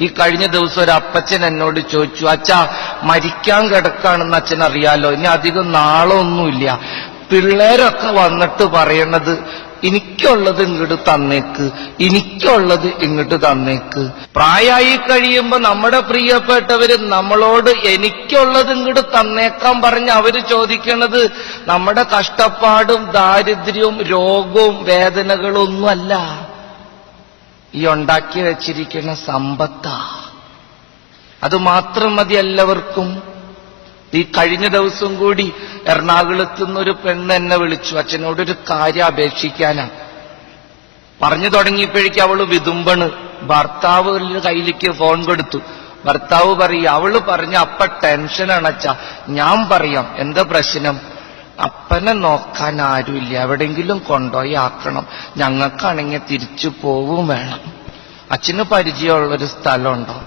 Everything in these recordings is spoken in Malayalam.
ഈ കഴിഞ്ഞ ദിവസം ഒരു അപ്പച്ചൻ എന്നോട് ചോദിച്ചു, അച്ഛാ മരിക്കാൻ കിടക്കാണെന്ന് അച്ഛൻ അറിയാലോ, ഇനി അധികം നാളൊന്നുമില്ല, പിള്ളേരൊക്കെ വന്നിട്ട് പറയണത് എനിക്കുള്ളത് ഇങ്ങോട്ട് തന്നേക്ക്, എനിക്കുള്ളത് ഇങ്ങോട്ട് തന്നേക്ക്. പ്രായമായി കഴിയുമ്പോ നമ്മുടെ പ്രിയപ്പെട്ടവര് നമ്മളോട് എനിക്കുള്ളത് ഇങ്ങോട്ട് തന്നേക്കാൻ പറഞ്ഞ് അവര് ചോദിക്കണത് നമ്മുടെ കഷ്ടപ്പാടും ദാരിദ്ര്യവും രോഗവും വേദനകളും ഒന്നുമല്ല, ഈ ഉണ്ടാക്കി വെച്ചിരിക്കുന്ന സമ്പത്താ. അത് മാത്രം മതി എല്ലാവർക്കും. ഈ കഴിഞ്ഞ ദിവസം കൂടി എറണാകുളത്തു നിന്നൊരു പെണ്ണ് എന്നെ വിളിച്ചു, അച്ഛനോടൊരു കാര്യം അപേക്ഷിക്കാനാ. പറഞ്ഞു തുടങ്ങിയപ്പോഴേക്കും അവള് വിതുമ്പണ്. ഭർത്താവ് കയ്യിലേക്ക് ഫോൺ കൊടുത്തു. ഭർത്താവ് പറയും, അവള് പറഞ്ഞ അപ്പ ടെൻഷനാണ് അച്ഛാ. ഞാൻ പറയാം എന്താ പ്രശ്നം? അപ്പനെ നോക്കാൻ ആരുമില്ല, എവിടെങ്കിലും കൊണ്ടുപോയി ആക്കണം, ഞങ്ങൾക്കാണെങ്കിൽ തിരിച്ചു പോവും വേണം. അച്ഛന് പരിചയമുള്ളൊരു സ്ഥലമുണ്ടോ?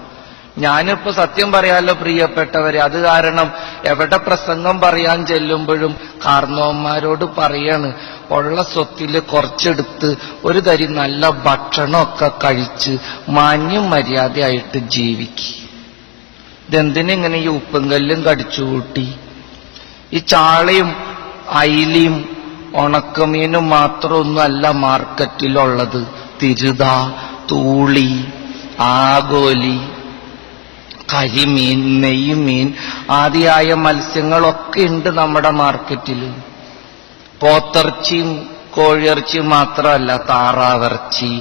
ഞാനിപ്പോ സത്യം പറയാലോ പ്രിയപ്പെട്ടവരെ, അത് കാരണം എവിടെ പ്രസംഗം പറയാൻ ചെല്ലുമ്പോഴും കാർന്നവന്മാരോട് പറയാണ്, ഉള്ള സ്വത്തിൽ കുറച്ചെടുത്ത് ഒരു തരി നല്ല ഭക്ഷണമൊക്കെ കഴിച്ച് മാന്യം മര്യാദയായിട്ട് ജീവിക്കുക. ഇതെന്തിനിങ്ങനെ ഈ ഉപ്പും കല്ലും കടിച്ചുകൂട്ടി? ഈ ചാളയും അയിലയും ഉണക്കമീനും മാത്രമൊന്നുമല്ല മാർക്കറ്റിലുള്ളത്. തിരുത, തൂളി, ആഗോലി, കരിമീൻ, നെയ്മീൻ ആദിയായ മത്സ്യങ്ങളൊക്കെ ഉണ്ട് നമ്മുടെ മാർക്കറ്റിൽ. പോത്തിറച്ചിയും കോഴിയിറച്ചിയും മാത്രമല്ല, താറാവിറച്ചി,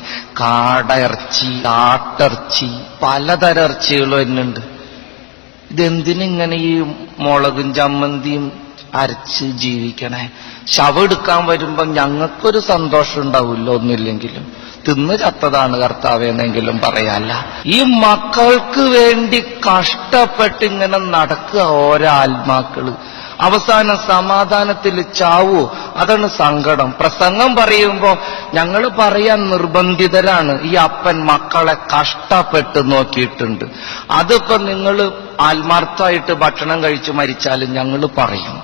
കാടയിറച്ചി, ആട്ടിറച്ചി, പലതരം ഇറച്ചികളും എന്നുണ്ട്. ഇതെന്തിനിങ്ങനെ ഈ മുളകും ചമ്മന്തിയും അരച്ച് ജീവിക്കണേ? ശവം എടുക്കാൻ വരുമ്പം ഞങ്ങൾക്കൊരു സന്തോഷം ഉണ്ടാവില്ല, ഒന്നുമില്ലെങ്കിലും തിന്ന് ചത്തതാണ് കർത്താവെന്നെങ്കിലും പറയാല്ല. ഈ മക്കൾക്ക് വേണ്ടി കഷ്ടപ്പെട്ടിങ്ങനെ നടക്കുക ഓരോ ആത്മാക്കള്. അവസാനം സമാധാനത്തിൽ ചാവോ? അതാണ് സങ്കടം. പ്രസംഗം പറയുമ്പോ ഞങ്ങൾ പറയാൻ നിർബന്ധിതരാണ്. ഈ അപ്പൻ മക്കളെ കഷ്ടപ്പെട്ട് നോക്കിയിട്ടുണ്ട്. അതിപ്പോ നിങ്ങൾ ആത്മാർത്ഥമായിട്ട് ഭക്ഷണം കഴിച്ച് മരിച്ചാലും ഞങ്ങൾ പറയും.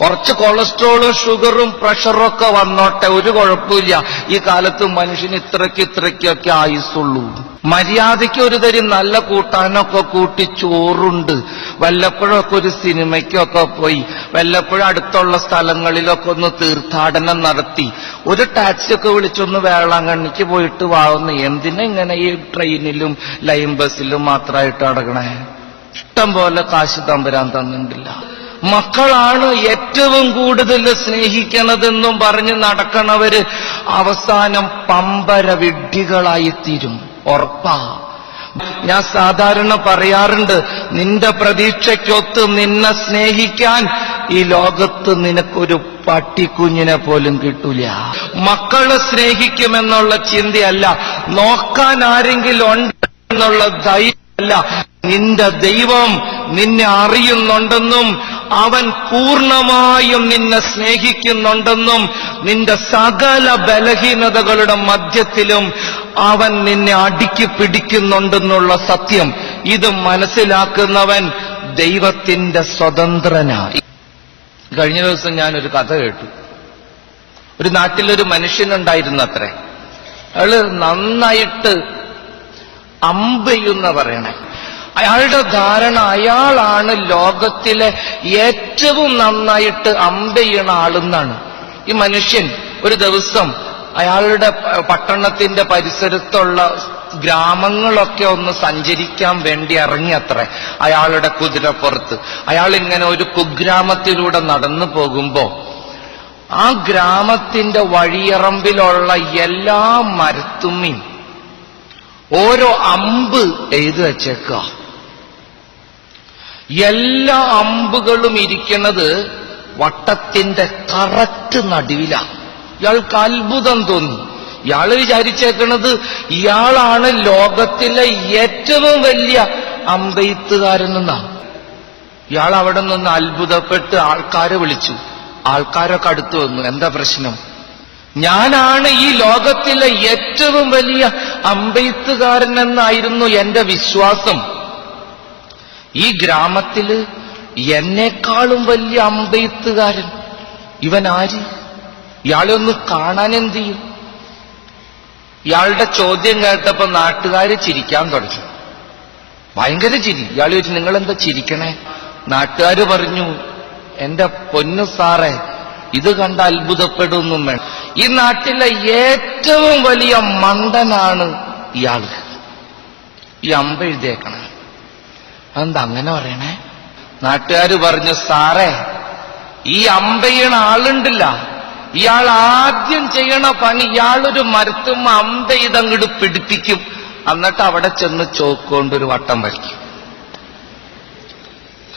കുറച്ച് കൊളസ്ട്രോളും ഷുഗറും പ്രഷറും ഒക്കെ വന്നോട്ടെ, ഒരു കുഴപ്പമില്ല. ഈ കാലത്ത് മനുഷ്യന് ഇത്രയ്ക്കൊക്കെ ആയുസുള്ളൂ. മര്യാദയ്ക്ക് ഒരു തരി നല്ല കൂട്ടാനൊക്കെ കൂട്ടി ചോറുണ്ട്, വല്ലപ്പോഴൊക്കെ ഒരു സിനിമയ്ക്കൊക്കെ പോയി, വല്ലപ്പോഴും അടുത്തുള്ള സ്ഥലങ്ങളിലൊക്കെ ഒന്ന് തീർത്ഥാടനം നടത്തി, ഒരു ടാക്സിയൊക്കെ വിളിച്ചൊന്ന് വേളാങ്കണ്ണിക്ക് പോയിട്ട് വാങ്ങുന്നു. എന്തിനാ ഇങ്ങനെ ഈ ട്രെയിനിലും ലൈൻ ബസ്സിലും മാത്രമായിട്ട് അടങ്ങണേ? ഇഷ്ടം പോലെ കാശ് തമ്പുരാൻ തന്നിട്ടില്ല. മക്കളാണ് ഏറ്റവും കൂടുതൽ സ്നേഹിക്കണതെന്നും പറഞ്ഞ് നടക്കണവര് അവസാനം പമ്പര വിഡ്ഢികളായിത്തീരും, ഉറപ്പാ. ഞാൻ സാധാരണ പറയാറുണ്ട്, നിന്റെ പ്രതീക്ഷയ്ക്കൊത്ത് നിന്നെ സ്നേഹിക്കാൻ ഈ ലോകത്ത് നിനക്കൊരു പട്ടിക്കുഞ്ഞിനെ പോലും കിട്ടൂല. മക്കളെ സ്നേഹിക്കുമെന്നുള്ള ചിന്തയല്ല, നോക്കാൻ ആരെങ്കിലും ഉണ്ട് എന്നുള്ള ധൈര്യമല്ല. നിന്റെ ദൈവം നിന്നെ അറിയുന്നുണ്ടെന്നും അവൻ പൂർണ്ണമായും നിന്നെ സ്നേഹിക്കുന്നുണ്ടെന്നും നിന്റെ സകല ബലഹീനതകളുടെ മധ്യത്തിലും അവൻ നിന്നെ അടുക്കി പിടിക്കുന്നുണ്ടെന്നുള്ള സത്യം ഇത് മനസ്സിലാക്കുന്നവൻ ദൈവത്തിന്റെ സ്വതന്ത്രനായി. കഴിഞ്ഞ ദിവസം ഞാനൊരു കഥ കേട്ടു. ഒരു നാട്ടിലൊരു മനുഷ്യനുണ്ടായിരുന്നു അത്രേ. അയാള് നന്നായിട്ട് അമ്പെയ്യുന്ന പറയണേ. അയാളുടെ ധാരണ അയാളാണ് ലോകത്തിലെ ഏറ്റവും നന്നായിട്ട് അമ്പെയ്യണ ആളെന്നാണ്. ഈ മനുഷ്യൻ ഒരു ദിവസം അയാളുടെ പട്ടണത്തിന്റെ പരിസരത്തുള്ള ഗ്രാമങ്ങളൊക്കെ ഒന്ന് സഞ്ചരിക്കാൻ വേണ്ടി ഇറങ്ങിയത്രേ അയാളുടെ കുതിരപ്പുറത്ത്. അയാൾ ഇങ്ങനെ ഒരു കുഗ്രാമത്തിലൂടെ നടന്നു പോകുമ്പോ ആ ഗ്രാമത്തിന്റെ വഴിയറമ്പിലുള്ള എല്ലാ മരത്തുമ്മയും ഓരോ അമ്പ് എഴുതി വച്ചേക്കുക. എല്ലാ അമ്പുകളും ഇരിക്കുന്നത് വട്ടത്തിന്റെ കറക്റ്റ് നടുവിലാണ്. ഇയാൾക്ക് അത്ഭുതം തോന്നി. ഇയാള് വിചാരിച്ചേക്കണത് ഇയാളാണ് ലോകത്തിലെ ഏറ്റവും വലിയ അമ്പെയ്ത്തുകാരനെന്നാണ്. ഇയാൾ അവിടെ നിന്ന് അത്ഭുതപ്പെട്ട് ആൾക്കാരെ വിളിച്ചു. ആൾക്കാരൊക്കെ അടുത്തു വന്നു. എന്താ പ്രശ്നം? ഞാനാണ് ഈ ലോകത്തിലെ ഏറ്റവും വലിയ അമ്പെയ്ത്തുകാരനെന്നായിരുന്നു എന്റെ വിശ്വാസം. ഈ ഗ്രാമത്തില് എന്നെക്കാളും വലിയ അമ്പെയ്ത്തുകാരൻ ഇവൻ ആര്? ഇയാളെ ഒന്ന് കാണാൻ എന്ത് ചെയ്യും? ഇയാളുടെ ചോദ്യം കേട്ടപ്പോ നാട്ടുകാര് ചിരിക്കാൻ തുടങ്ങി. ഭയങ്കര ചിരി. ഇയാൾ ചോദിച്ചു, നിങ്ങളെന്താ ചിരിക്കണേ? നാട്ടുകാര് പറഞ്ഞു, എന്റെ പൊന്നു സാറേ, ഇത് കണ്ട് അത്ഭുതപ്പെടുന്നും വേണം, ഈ നാട്ടിലെ ഏറ്റവും വലിയ മണ്ടനാണ് ഇയാള്. ഈ അമ്പ എഴുതിയേക്കണം. അതെന്താ അങ്ങനെ പറയണേ? നാട്ടുകാര് പറഞ്ഞു, സാറേ, ഈ അമ്പയ്യണ ആളുണ്ടില്ല, ഇയാൾ ആദ്യം ചെയ്യണ പണി, ഇയാളൊരു മരത്തും അമ്പ ഇതങ്ങോട്ട് പിടിപ്പിക്കും, എന്നിട്ട് അവിടെ ചെന്ന് ചോക്കൊണ്ടൊരു വട്ടം വരയ്ക്കും.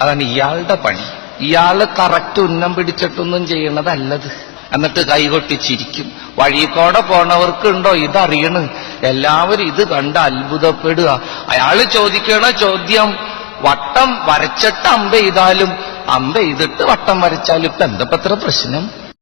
അതാണ് ഇയാളുടെ പണി. ഇയാള് കറക്റ്റ് ഉന്നം പിടിച്ചിട്ടൊന്നും ചെയ്യണതല്ലത്. എന്നിട്ട് കൈകൊട്ടി ചിരിക്കും. വഴിക്കോടെ പോണവർക്കുണ്ടോ ഇതറിയണ്? എല്ലാവരും ഇത് കണ്ട് അത്ഭുതപ്പെടുക. അയാള് ചോദിക്കണ ചോദ്യം, വട്ടം വരച്ചിട്ട് അമ്പ ചെയ്താലും അമ്പ ചെയ്തിട്ട് വട്ടം വരച്ചാലും ഇപ്പൊ എന്തപ്പത്ര പ്രശ്നം?